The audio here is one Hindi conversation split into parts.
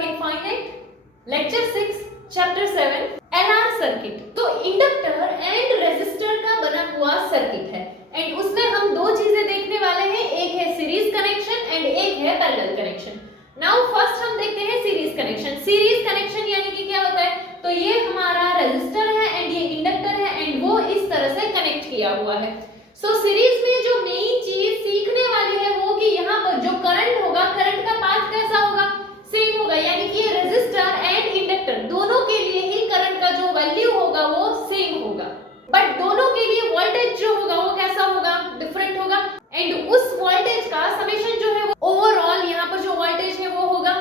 Infinite lecture 6 chapter 7 LR circuit. तो इंडक्टर एंड रेजिस्टर का बना हुआ सर्किट है एंड उसमें हम दो चीजें देखने वाले हैं, एक है सीरीज कनेक्शन एंड एक है पैरेलल कनेक्शन। नाउ फर्स्ट हम देखते हैं सीरीज कनेक्शन। सीरीज कनेक्शन यानी कि क्या होता है, तो ये हमारा रेजिस्टर है एंड ये इंडक्टर है एंड वो इस तरह से कनेक्ट किया हुआ है। सो सीरीज में जो मेन चीज सीखने वाली है वो कि यहाँ पर जो करंट होगा, करंट का पाथ कैसा होगा, सेम होगा, यानी कि रेजिस्टर एंड इंडक्टर दोनों के लिए ही करंट का जो वैल्यू होगा वो सेम होगा, बट दोनों के लिए वोल्टेज जो होगा वो कैसा होगा, डिफरेंट होगा एंड उस वोल्टेज का समेशन जो है वो ओवरऑल यहाँ पर जो वोल्टेज है वो होगा।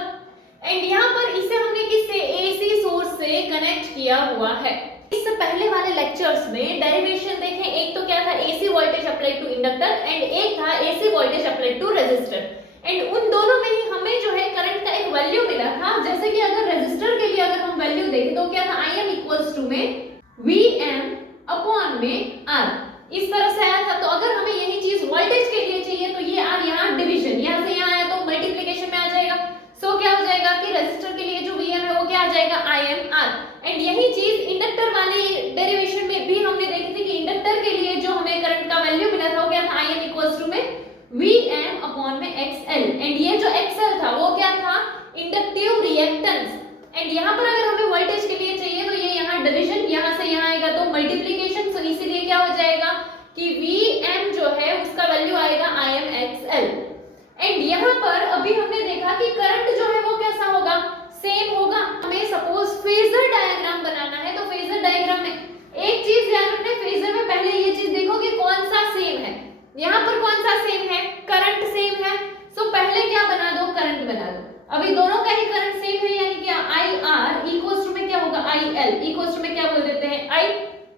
एंड यहाँ पर इसे हमने किससे, एसी सोर्स से कनेक्ट किया हुआ है। इससे पहले वाले लेक्चर्स में डेरिवेशन देखें, एक तो क्या था AC voltage applied to inductor and एक था AC voltage applied to resistor and उन दोनों में ही हमें जो है करंट का एक वैल्यू मिला था। जैसे कि अगर रेजिस्टर के लिए अगर हम वैल्यू देखें तो क्या था, I m इक्वल्स टू में Vm अपॉन में R, इस तरह से आया था। तो अगर हमें यही चीज वोल्टेज के लिए चाहिए तो ये R यहाँ डिवीजन, यहाँ से यहाँ आया तो मल्टीप्लिकेशन में आ जाएगा। सो क्या हो जाएगा कि रेजिस्टर के लिए जो Vm है वो क्या आ जाएगा, ImR। एंड यही चीज इंडक्टर वाले डेरिवेशन में भी हमने देखी थी कि इंडक्टर के लिए जो हमें करंट का वैल्यू मिला था वो क्या था, I m इक्वल्स टू में Vm अपॉन में XL एंड ये जो XL था वो क्या था, इंडक्टिव रिएक्टेंस। एंड यहाँ पर अगर हमें वोल्टेज के लिए चाहिए तो ये यहाँ डिवीजन, यहाँ से यहाँ आएगा तो मल्टीप्लिकेशन। सो इसीलिए क्या हो जाएगा कि Vm जो है उसका वैल्यू आएगा ImXL। एंड यहाँ पर अभी हमने देखा कि करंट जो है वो कैसा होगा, सेम होगा। हमें सपोज फेजर डायग्राम बनाना है तो फेजर डायग्राम में एक चीज ध्यान रखना, फेजर में पहले ये चीज देखो कि कौन सा सेम है। यहाँ पर कौन सा सेम है, करंट सेम है। सो पहले क्या बना दो, करंट बना दो। अभी दोनों का ही करंट सेम है यानी क्या, IR इक्वल्स टू में क्या होगा, IL इक्वल्स टू में क्या बोल देते हैं, I।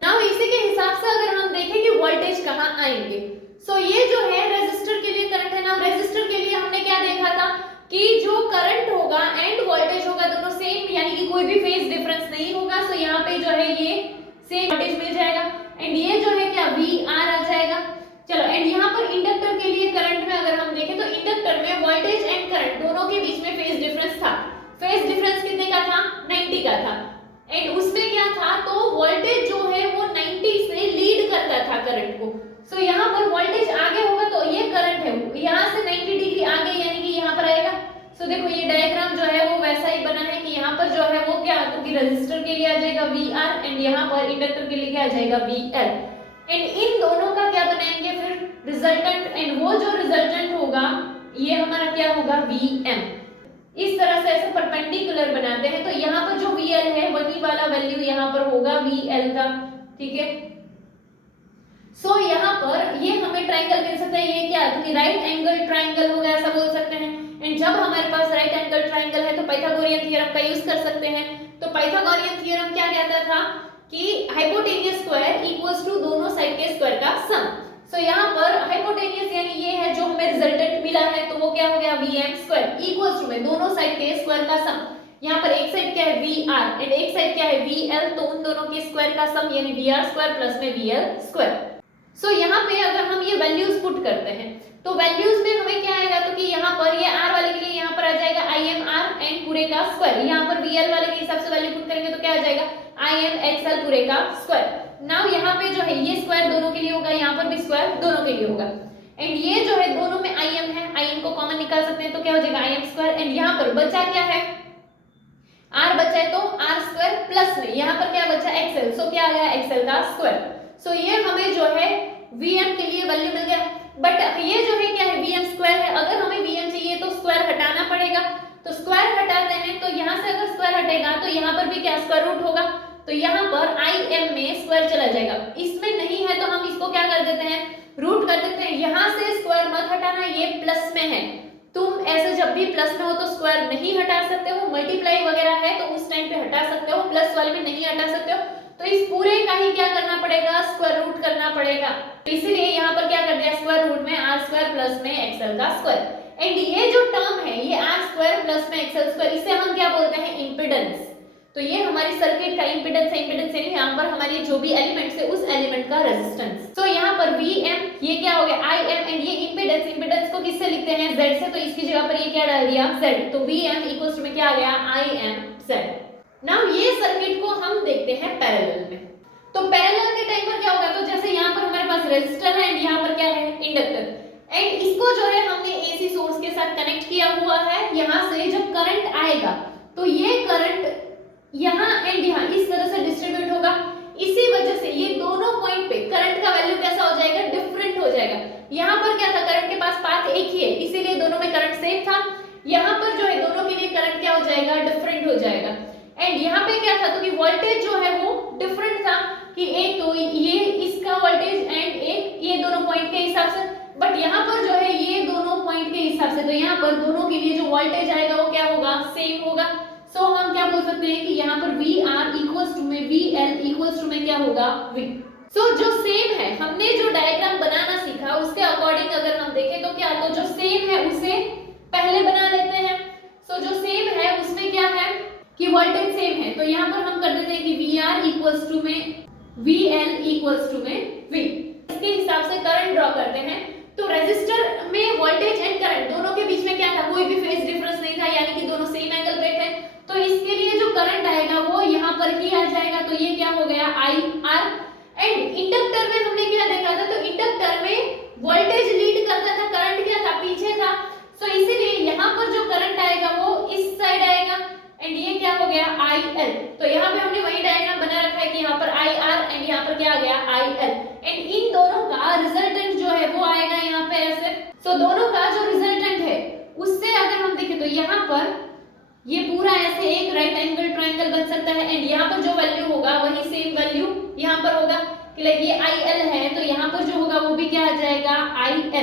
नाउ इसी के हिसाब से अगर हम देखें कि वोल्टेज कहाँ आएंगे, सो ये जो है रेजिस्टर के लिए करंट है ना। रेजिस्टर के लिए हमने क्या देखा था कि जो करंट होगा एंड वोल्टेज होगा दोनों सेम, यानी कि कोई भी फेज डिफरेंस नहीं होगा। सो यहाँ पे जो है ये सेम वोल्टेज मिल जाएगा एंड ये जो है क्या, VR आ जाएगा। चलो एंड यहाँ पर इंडक्टर के लिए करंट में अगर हम देखें तो इंडक्टर में वोल्टेज एंड करंट दोनों के बीच में फेज डिफरेंस था। फेज डिफरेंस कितने का था, 90 का था एंड उसमें क्या था, तो वोल्टेज जो है वो 90 से लीड करता था करंट को। सो यहाँ पर वोल्टेज आगे होगा तो ये करंट है यहाँ से 90 डिग्री आगे यानी कि यहाँ पर आएगा। सो देखो ये डायग्राम जो है वो वैसा ही बना है कि यहाँ पर जो है वो क्या, क्योंकि रेजिस्टर के लिए आ जाएगा VR एंड यहाँ पर इंडक्टर के लिए क्या आ जाएगा, VL। एंड इन दोनों का क्या बनाएंगे फिर रिजल्टेंट एंड वो जो रिजल्टेंट होगा ये हमारा क्या होगा, Vm। इस तरह से ऐसे परपेंडिकुलर बनाते हैं तो यहाँ पर जो VL है वही वाला वैल्यू यहाँ पर होगा VL का, ठीक है। सो यहाँ पर ये हमें ट्रायंगल मिल सकता है, ये क्या, क्योंकि राइट एंगल ट्रायंगल होगा ऐसा बोल सकते हैं। एंड जब हमारे पास राइट एंगल ट्रायंगल है तो पाइथागोरियन थ्योरम का यूज कर सकते हैं। तो पाइथागोरियन थ्योरम क्या कहता था कि हाइपोटेनियस स्क्वायर इक्वल्स टू दोनों साइड के स्क्वायर का सम। सो यहाँ पर हाइपोटेनियस यानी ये है जो हमें रिजल्टेंट मिला है तो वो क्या हो गया, Vm स्क्वायर इक्वल्स टू में दोनों साइड के स्क्वायर का सम। यहाँ पर एक साइड क्या है VR एंड एक साइड क्या है VL, तो उन दोनों के स्क्वायर का सम यानी VR स्क्वायर प्लस में VL स्क्वायर। सो यहाँ पे अगर हम ये वैल्यूज पुट करते हैं तो वैल्यूज में हमें क्या आएगा, तो कि यहाँ पर ये R वाले के लिए यहाँ पर आ जाएगा ImR एंड पूरे का स्क्वायर। यहाँ पर VL वाले के हिसाब से वैल्यू पुट करेंगे तो क्या आ जाएगा, ImXL पूरे का स्क्वायर। नाउ यहाँ पे जो है ये स्क्वायर दोनों के लिए होगा, यहाँ पर भी स्क्वायर दोनों के लिए होगा एंड ये जो है दोनों में Im है, Im को कॉमन निकाल सकते हैं तो क्या हो जाएगा Im स्क्वायर। एंड यहाँ पर बचा क्या है, R बचा है तो R स्क्वायर प्लस में यहाँ पर क्या बचा, XL। सो क्या आ गया, XL का स्क्वायर। सो ये हमें जो है Vm के लिए वैल्यू मिल गया, बट ये जो है क्या है, Vm स्क्वायर है। अगर हमें Vm चाहिए तो स्क्वायर हटाना पड़ेगा, तो स्क्वायर हटाते हैं तो यहाँ से अगर स्क्वायर हटेगा तो यहाँ पर भी क्या, स्क्वायर रूट होगा। तो यहाँ पर Im में स्क्वायर चला जाएगा, इसमें नहीं है तो हम इसको क्या कर देते हैं, रूट कर देते हैं। यहाँ से स्क्वायर मत हटाना, ये प्लस में है। तुम ऐसे जब भी प्लस में हो तो स्क्वायर नहीं हटा सकते हो, मल्टीप्लाई वगैरह है तो उस टाइम पे हटा सकते हो, प्लस वाले में नहीं हटा सकते हो। तो इस पूरे का ही क्या करना पड़ेगा, स्क्वायर रूट करना पड़ेगा। तो इसीलिए यहाँ पर क्या कर दिया, स्क्वायर रूट में R स्क्वायर प्लस में XL का स्क्वायर। एंड ये जो टर्म है ये R स्क्वायर प्लस में XL स्क्वायर, इसे हम क्या बोलते हैं, इंपेडेंस। तो ये हमारी सर्किट का इम्पीडेंस है, इम्पीडेंस यानी यहाँ पर हमारी जो भी एलिमेंट्स है उस एलिमेंट का रेजिस्टेंस। तो यहाँ पर Vm ये क्या हो गया Im एंड ये इम्पीडेंस, इम्पीडेंस को किससे लिखते हैं Z से, तो इसकी जगह पर ये क्या डाल दिया Z, तो Vm इक्वल्स टू में क्या आ गया Im Z। नाउ ये सर्किट को हम देखते हैं पैरेलल में। तो पैरेलल के टाइम पर क्या होगा, तो जैसे यहाँ पर हमारे पास रेजिस्टर है एंड यहाँ पर क्या है इंडक्टर, एंड इसको जो है हमने एसी सोर्स के साथ कनेक्ट किया हुआ है। यहाँ से जब करंट आएगा तो ये करंट यहाँ एंड यहाँ इस तरह से डिस्ट्रीब्यूट होगा। इसी वजह से ये दोनों पॉइंट पे करंट का वैल्यू कैसा हो जाएगा, डिफरेंट हो जाएगा। यहाँ पर क्या था, करंट के पास पाथ एक ही है, इसीलिए दोनों में करंट सेम था। यहाँ पर जो है दोनों के लिए करंट क्या हो जाएगा, डिफरेंट हो जाएगा। एंड यहाँ पे क्या था, तो कि वोल्टेज जो है वो डिफरेंट था, कि एक तो ये इसका वोल्टेज एंड एक ये दोनों पॉइंट के हिसाब से, बट यहाँ पर जो है ये दोनों पॉइंट के हिसाब से, तो यहाँ पर दोनों के लिए जो वोल्टेज आएगा वो क्या होगा, सेम होगा। सो हम क्या बोल सकते हैं कि यहाँ पर VR इक्वल्स टू में VL इक्वल्स टू में क्या होगा V। सो जो सेम है, हमने जो डायग्राम बनाना सीखा उसके अकॉर्डिंग अगर हम देखें तो क्या, तो जो सेम है उसे पहले बना लेते हैं। सो जो सेम है उसमें क्या है कि वोल्टेज सेम है, तो यहाँ पर हम कर देते हैं कि VR इक्वल्स टू में VL इक्वल्स टू में V। इसके हिसाब से करंट ड्रॉ करते हैं। तो रेजिस्टर में वोल्टेज एंड करंट दोनों के बीच में क्या था, कोई भी फेज डिफरेंस नहीं था, यानी कि दोनों सेम एंगल पे थे। तो इसके लिए जो करंट आएगा वो यहाँ पर ही आ जाएगा, तो ये क्या हो गया IR। एंड इंडक्टर में हमने क्या देखा था, तो इंडक्टर में वोल्टेज लीड करता था, करंट क्या था, पीछे था। सो इसीलिए यहाँ पर जो करंट आएगा वो इस साइड आएगा एंड ये क्या हो गया IL। तो यहाँ पे हमने वही डायग्राम बना रखा है कि यहाँ पर IR एंड यहाँ पर क्या आ गया IL, एंड इन दोनों का रिजल्टेंट जो है वो आएगा यहाँ पे ऐसे। सो दोनों का जो रिजल्टेंट है उससे अगर हम देखें तो यहाँ पर ये पूरा ऐसे एक राइट एंगल ट्रायंगल बन सकता है, एंड यहाँ पर जो वैल्यू होगा वही सेम वैल्यू यहाँ पर होगा, कि लाइक ये IL है तो यहाँ पर जो होगा वो भी क्या आ जाएगा IL,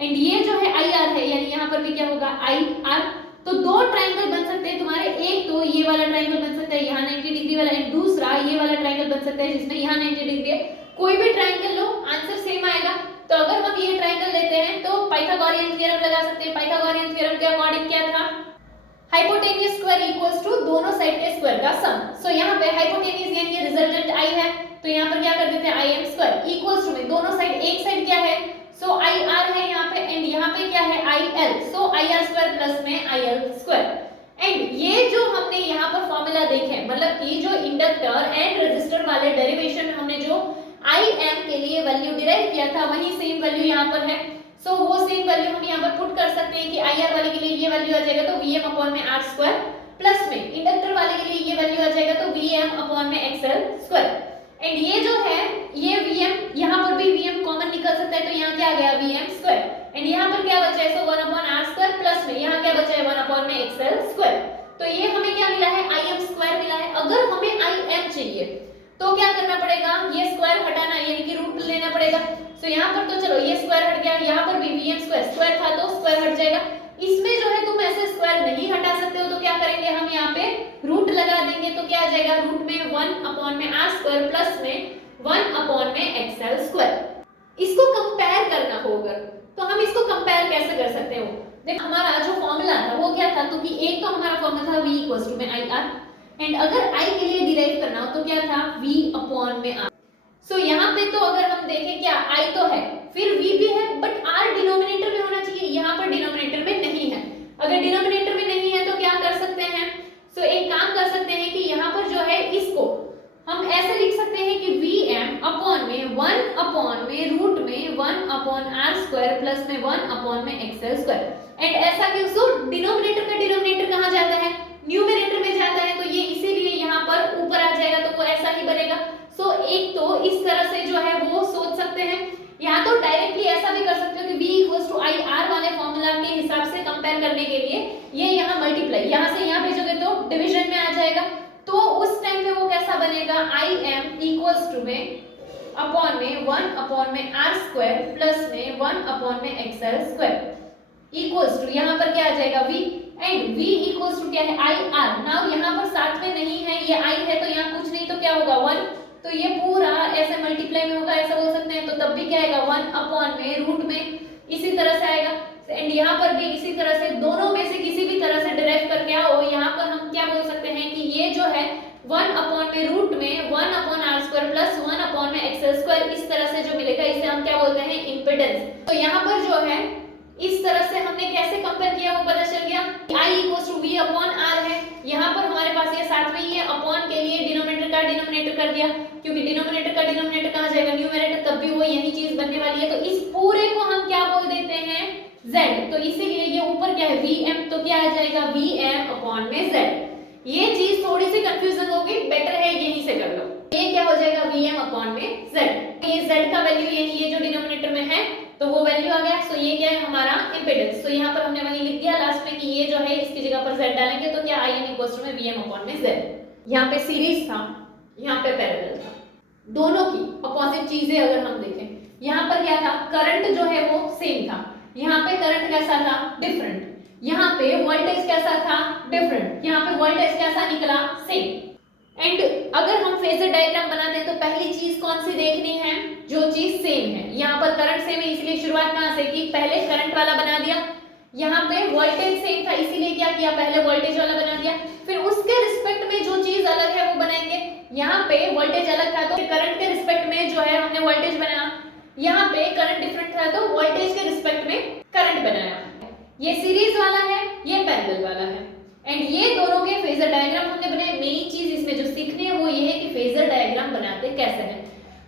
एंड ये जो है IR है यानी यहाँ पर भी क्या होगा IR। तो दो ट्रायंगल बन सकते हैं तुम्हारे, एक तो ये वाला ट्रायंगल बन सकता है यहाँ 90 डिग्री वाला, एंड दूसरा ये वाला ट्रायंगल बन सकता है जिसमें यहाँ 90 डिग्री है। कोई भी ट्रायंगल लो आंसर सेम आएगा। तो अगर हम ये ट्रायंगल लेते हैं तो पाइथागोरियन थ्योरम लगा सकते हैं। पाइथागोरियन थ्योरम के अकॉर्डिंग क्या था, हाइपोटेन्यूज स्क्वायर इक्वल्स टू दोनों साइड के स्क्वायर का सम। सो यहाँ पे हाइपोटेन्यूज यानी ये रिजल्टेंट I है, तो यहाँ पर क्या कर देते हैं Im स्क्वायर इक्वल्स टू में दोनों साइड, एक साइड क्या है, सो IR है यहाँ पे एंड यहाँ पे क्या है IL, सो IR स्क्वायर प्लस में IL स्क्वायर। एंड ये जो हमने यहाँ पर फॉर्मूला देखे, मतलब कि जो इंडक्टर एंड रेजिस्टर वाले डेरिवेशन में हमने जो Im के लिए वैल्यू डिराइव किया था वही सेम वैल्यू यहाँ पर है। सो वो सेम वैल्यू हम यहाँ पर पुट कर सकते हैं कि IR वाले के लिए ये वैल्यू आ जाएगा तो Vm अपॉन में R स्क्वायर, प्लस में इंडक्टर वाले के लिए ये वैल्यू आ जाएगा तो Vm अपॉन में XL स्क्वायर। एंड ये जो है ये Vm, यहाँ पर भी Vm कॉमन निकल सकता है, तो यहाँ क्या आ गया Vm स्क्वायर, एंड यहाँ पर क्या बचा है, सो 1 अपॉन R स्क्वायर, प्लस में यहाँ क्या बचा है 1 अपॉन में XL स्क्वायर। तो ये हमें क्या मिला है Im स्क्वायर मिला है। अगर हमें Im चाहिए तो क्या करना पड़ेगा, ये स्क्वायर हटाना यानी कि रूट लेना पड़ेगा। सो यहाँ पर तो चलो ये स्क्वायर हट गया, यहाँ पर भी Vm स्क्वायर, स्क्वायर था तो स्क्वायर हट जाएगा। इसमें जो है तुम ऐसे स्क्वायर नहीं हटा सकते हो, तो क्या करेंगे हम यहाँ पे रूट लगा देंगे, तो क्या आ जाएगा रूट में 1 अपॉन में R स्क्वायर प्लस में 1 अपॉन में XL स्क्वायर। इसको कंपेयर करना हो अगर, तो हम इसको कंपेयर कैसे कर सकते हो, देख हमारा जो फॉर्मूला था वो क्या था, तो कि एक तो हमारा फॉर्मूला था V इक्वल्स टू में IR, एंड अगर I के लिए डिराइव करना हो तो क्या था V अपॉन में R। सो यहाँ पे तो अगर हम देखें क्या I तो है, फिर V भी है, बट R डिनोमिनेटर में होना चाहिए, यहाँ पर डिनोमिनेटर में नहीं है। अगर डिनोमिनेटर में नहीं है तो क्या कर सकते हैं, सो एक काम कर सकते हैं कि यहाँ पर जो है इसको हम ऐसे लिख सकते हैं कि Vm अपॉन में 1 अपॉन में रूट में 1 अपॉन R स्क्वायर प्लस में 1 अपॉन में XL स्क्वायर। एंड ऐसा क्यों, सो डिनोमिनेटर का डिनोमिनेटर कहाँ जाता है, न्यूमरेटर में जाता है, तो ये इसीलिए यहाँ पर ऊपर आ जाएगा, तो वो ऐसा ही बनेगा। सो एक तो इस तरह से जो है वो सोच सकते हैं, या तो डायरेक्टली ऐसा भी कर सकते हो कि V इक्वल्स टू IR वाले फॉर्मूला के हिसाब से कंपेयर करने के लिए ये यहाँ मल्टीप्लाई यहाँ से यहाँ भेजोगे तो डिवीजन में आ जाएगा, तो उस टाइम पे वो कैसा बनेगा Im इक्वल्स टू में अपॉन में 1 अपॉन में R स्क्वायर प्लस में 1 अपॉन में XL स्क्वायर इक्वल्स टू यहाँ पर क्या आ जाएगा V, and V equals to क्या है IR। नाउ यहाँ पर साथ में नहीं है, ये I है तो यहाँ कुछ नहीं, तो क्या होगा 1, तो ये पूरा ऐसे मल्टीप्लाई में होगा, ऐसा बोल सकते हैं, तो तब भी क्या आएगा 1 अपॉन में रूट में इसी तरह से आएगा, एंड यहाँ पर भी इसी तरह से दोनों में से किसी भी तरह से डिराइव करके आओ। यहाँ पर हम क्या बोल सकते हैं कि ये जो जो है 1 अपॉन में रूट में 1 upon R square plus 1 upon में एक्सएल स्क्वायर इस तरह से जो मिलेगा इसे हम क्या बोलते हैं इम्पीडेंस। तो यहाँ पर जो है इस तरह से हमने कैसे कंपेयर किया वो पता चल गया। I equals to V upon R है, यहाँ पर हमारे पास ये साथ में ही है, अपॉन के लिए डिनोमिनेटर का डिनोमिनेटर कर दिया, क्योंकि डिनोमिनेटर का डिनोमिनेटर कहाँ जाएगा न्यूमरेटर, तब भी वो यही चीज बनने वाली है। तो इस पूरे को हम क्या बोल देते हैं Z। तो इसीलिए ये ऊपर क्या है Vm, तो क्या आ जाएगा Vm अपॉन में Z। ये चीज थोड़ी सी कंफ्यूजन होगी, बेटर है यहीं से कर लो। ये क्या हो जाएगा Vm अपॉन में Z। ये Z का वैल्यू यही है जो डिनोमिनेटर में है, तो वो वैल्यू आ गया। सो ये क्या है हमारा इंपेडेंस। तो यहाँ पर हमने वही लिख दिया लास्ट में कि ये जो है इसकी जगह पर Z डालेंगे तो क्या Im इक्वल्स टू में Vm अपॉन में Z। यहाँ पे सीरीज था, यहाँ पे पैरेलल था, दोनों की अपोजिट चीजें अगर हम देखें, यहाँ पर क्या था करंट जो है वो सेम था, यहाँ पे करंट कैसा था डिफरेंट, यहाँ पे वोल्टेज कैसा था डिफरेंट, यहाँ पे वोल्टेज कैसा निकला सेम। एंड अगर हम फेजर डायग्राम बनाते हैं तो पहली चीज कौन सी देखनी है जो चीज सेम है। यहाँ पर करंट सेम है इसलिए शुरुआत कहाँ से की, पहले करंट वाला बना दिया, यहाँ पे वोल्टेज सेम था इसीलिए क्या किया पहले वोल्टेज वाला बना दिया, फिर उसके रिस्पेक्ट में जो चीज अलग है वो बनाएंगे। यहाँ पे वोल्टेज अलग था तो करंट के रिस्पेक्ट में जो है हमने वोल्टेज बनाया, यहाँ पे करंट डिफरेंट था तो वोल्टेज के रिस्पेक्ट में करंट बनाया। ये सीरीज वाला है, ये पैरेलल वाला है, एंड ये दोनों के फेजर डायग्राम हमने बनाए। मेन चीज इसमें जो सीखनी है वो ये है कि फेजर डायग्राम बनाते कैसे हैं।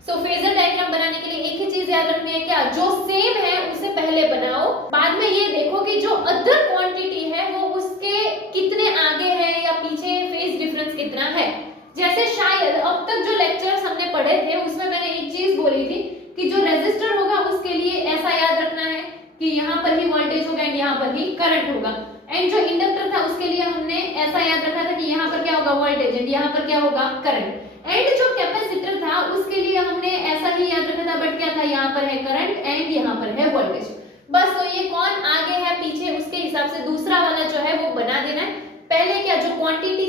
सो फेजर डायग्राम बनाने के लिए एक ही चीज याद रखनी है, क्या जो सेम है उसे पहले बनाओ, बाद में ये देखो कि जो अदर क्वांटिटी है वो उसके कितने आगे है या पीछे, फेज डिफरेंस कितना है। जैसे शायद अब तक जो लेक्चर्स हमने पढ़े थे उसमें मैंने एक चीज बोली थी कि जो रेजिस्टर होगा उसके लिए ऐसा याद रखना है कि यहाँ पर ही वोल्टेज होगा एंड यहाँ पर ही करंट होगा, एंड जो इंडक्टर था उसके लिए हमने ऐसा याद रखा था कि यहाँ पर क्या होगा वोल्टेज एंड यहाँ पर क्या होगा करंट, एंड जो कैपेसिटर था उसके लिए हमने ऐसा ही याद रखा था, बट क्या था यहाँ पर है करंट एंड यहाँ पर है वोल्टेज। बस तो ये कौन आगे है पीछे उसके हिसाब से दूसरा वाला जो है वो बना देना है। पहले क्या जो क्वांटिटी